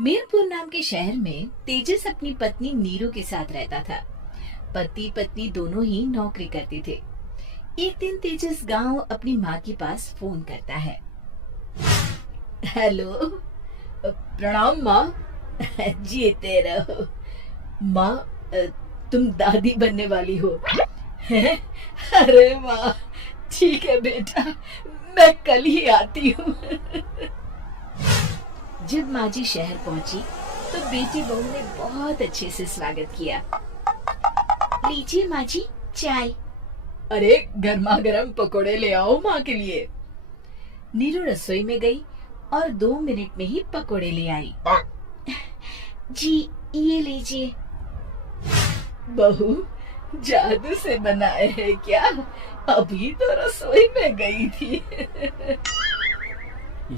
मीरपुर नाम के शहर में तेजस अपनी पत्नी नीरू के साथ रहता था। पति पत्नी दोनों ही नौकरी करते थे। एक दिन तेजस गांव अपनी माँ के पास फोन करता है। हेलो, प्रणाम माँ। जीते रहो माँ, तुम दादी बनने वाली हो। अरे माँ, ठीक है बेटा, मैं कल ही आती हूँ। जब माँ जी शहर पहुंची तो बेटी बहू ने बहुत अच्छे से स्वागत किया। लीजिए माँ जी, चाय। अरे गर्मा गर्म पकोड़े ले आओ माँ के लिए। नीरू रसोई में गई और 2 मिनट में ही पकोड़े ले आई। जी ये लीजिए। बहू जादू से बनाए हैं क्या? अभी तो रसोई में गई थी।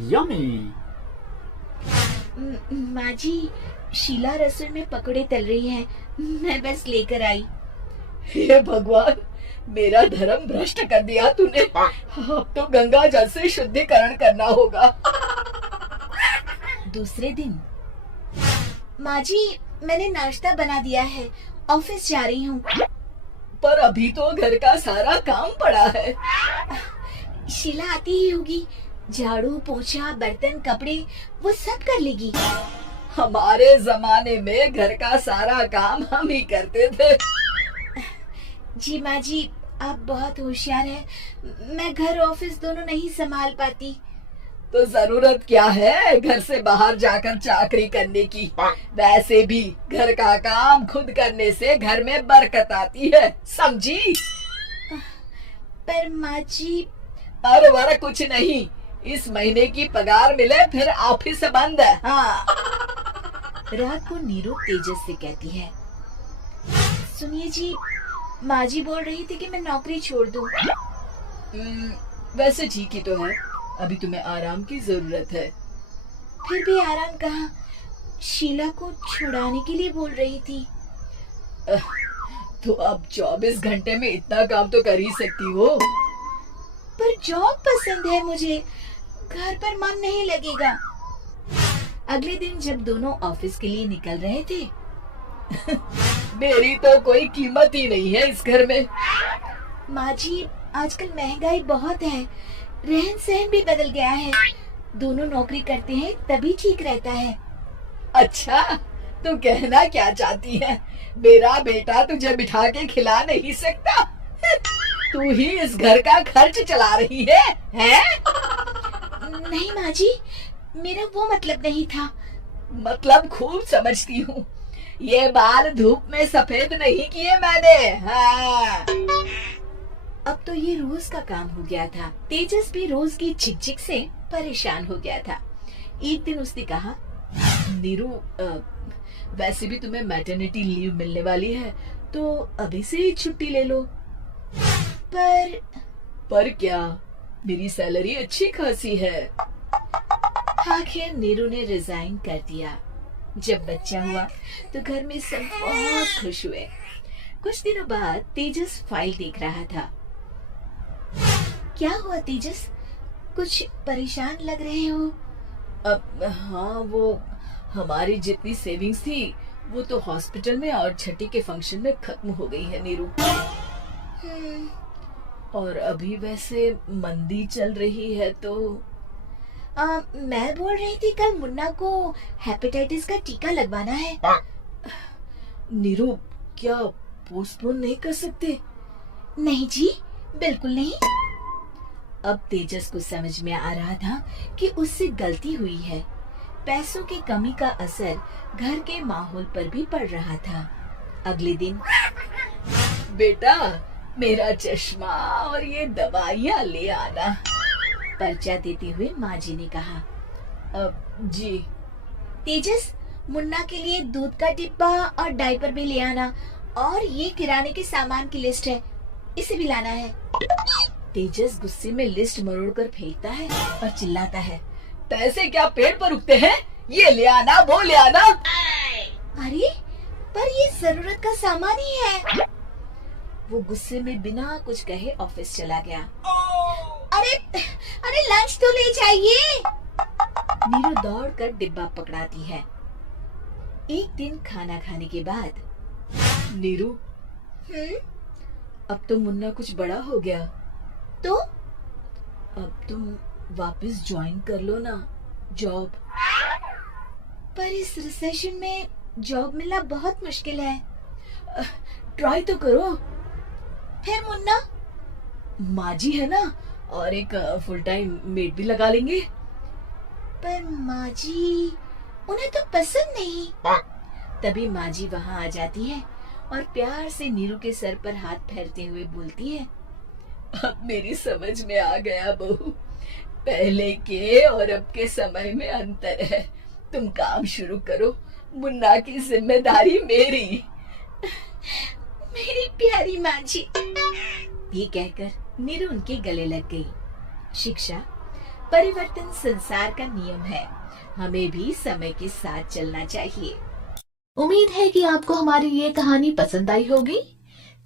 यम्मी। माँ जी, शीला रसोई में पकोड़े तल रही है, मैं बस लेकर आई। हे भगवान, मेरा धर्म भ्रष्ट कर दिया तूने। अब तो गंगा जल से शुद्धिकरण करना होगा। दूसरे दिन, माँ जी मैंने नाश्ता बना दिया है, ऑफिस जा रही हूँ। पर अभी तो घर का सारा काम पड़ा है। शीला आती ही होगी, झाड़ू पोछा बर्तन कपड़े वो सब कर लेगी। हमारे जमाने में घर का सारा काम हम ही करते थे। जी माँ जी, आप बहुत होशियार हैं, मैं घर ऑफिस दोनों नहीं संभाल पाती। तो जरूरत क्या है घर से बाहर जाकर चाकरी करने की? वैसे भी घर का काम खुद करने से घर में बरकत आती है, समझी? पर माँ जी। पर वर कुछ नहीं, इस महीने की पगार मिले फिर ऑफिस बंद है। हाँ। रात को नीरू तेजस से कहती है, सुनिए जी, माँ जी बोल रही थी कि मैं नौकरी छोड़ दूं। वैसे ठीक ही तो है, अभी तुम्हें आराम की जरूरत है। फिर भी आराम कहाँ, शीला को छुड़ाने के लिए बोल रही थी। तो अब 24 घंटे में इतना काम तो कर ही सकती हो। पर जॉब पसंद है मुझे, घर पर मन नहीं लगेगा। अगले दिन जब दोनों ऑफिस के लिए निकल रहे थे, मेरी तो कोई कीमत ही नहीं है इस घर में। माँ जी, आजकल महंगाई बहुत है, रहन सहन भी बदल गया है, दोनों नौकरी करते हैं तभी ठीक रहता है। अच्छा, तू कहना क्या चाहती है? मेरा बेटा तुझे बिठा के खिला नहीं सकता? तू ही इस घर का खर्च चला रही है, हैं? नहीं माँ जी, मेरा वो मतलब नहीं था। मतलब खूब समझती हूँ, ये बाल धूप में सफेद नहीं किए मैंने। हाँ। अब तो ये रोज का काम हो गया था। तेजस भी रोज की झिकझिक से परेशान हो गया था। एक दिन उसने कहा, नीरू, वैसे भी तुम्हें मैटरनिटी लीव मिलने वाली है, तो अभी से ही छुट्टी ले लो। पर क्या, मेरी सैलरी अच्छी खासी है। आखिर नीरू ने रिजाइन कर दिया। जब बच्चा हुआ तो घर में सब बहुत खुश हुए। कुछ दिनों बाद तेजस फाइल देख रहा था। क्या हुआ तेजस, कुछ परेशान लग रहे हो? हाँ, वो हमारी जितनी सेविंग्स थी वो तो हॉस्पिटल में और छठी के फंक्शन में खत्म हो गई है नीरू। और अभी वैसे मंदी चल रही है तो मैं बोल रही थी कल मुन्ना को हेपेटाइटिस का टीका लगवाना है। नीरू, क्या पोस्टपोन नहीं कर सकते? नहीं जी, बिल्कुल नहीं। अब तेजस को समझ में आ रहा था कि उससे गलती हुई है। पैसों की कमी का असर घर के माहौल पर भी पड़ रहा था। अगले दिन, बेटा मेरा चश्मा और ये दवाइयाँ ले आना, पर्चा देते हुए माँ जी ने कहा। जी। तेजस, मुन्ना के लिए दूध का डिब्बा और डायपर भी ले आना, और ये किराने के सामान की लिस्ट है, इसे भी लाना है। तेजस गुस्से में लिस्ट मरोड़ कर फेंकता है और चिल्लाता है, पैसे क्या पेड़ पर उगते हैं? ये ले आना, वो ले आना। अरे पर ये जरूरत का सामान ही है। वो गुस्से में बिना कुछ कहे ऑफिस चला गया। अरे अरे लंच तो ले जाइए। नीरू दौड़कर डिब्बा पकड़ाती है एक दिन खाना खाने के बाद, नीरू, अब तो मुन्ना कुछ बड़ा हो गया, तो अब तुम वापस ज्वाइन कर लो ना जॉब। पर इस रिसेशन में जॉब मिलना बहुत मुश्किल है। ट्राई तो करो। फिर मुन्ना, माँ जी है ना, और एक फुल टाइम मेड भी लगा लेंगे। पर माँ जी, उन्हें तो पसंद नहीं। तभी माँ जी वहाँ आ जाती है और प्यार से नीरू के सर पर हाथ फेरते हुए बोलती है, अब मेरी समझ में आ गया बहू, पहले के और अब के समय में अंतर है। तुम काम शुरू करो, मुन्ना की जिम्मेदारी मेरी। मेरी प्यारी माँ जी, ये कहकर नीरू उनके गले लग गई। शिक्षा, परिवर्तन संसार का नियम है, हमें भी समय के साथ चलना चाहिए। उम्मीद है कि आपको हमारी ये कहानी पसंद आई होगी।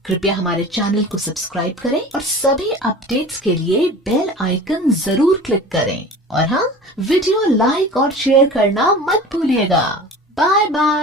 कृपया हमारे चैनल को सब्सक्राइब करें और सभी अपडेट्स के लिए बेल आइकन जरूर क्लिक करें। और हाँ, वीडियो लाइक और शेयर करना मत भूलिएगा। Bye bye.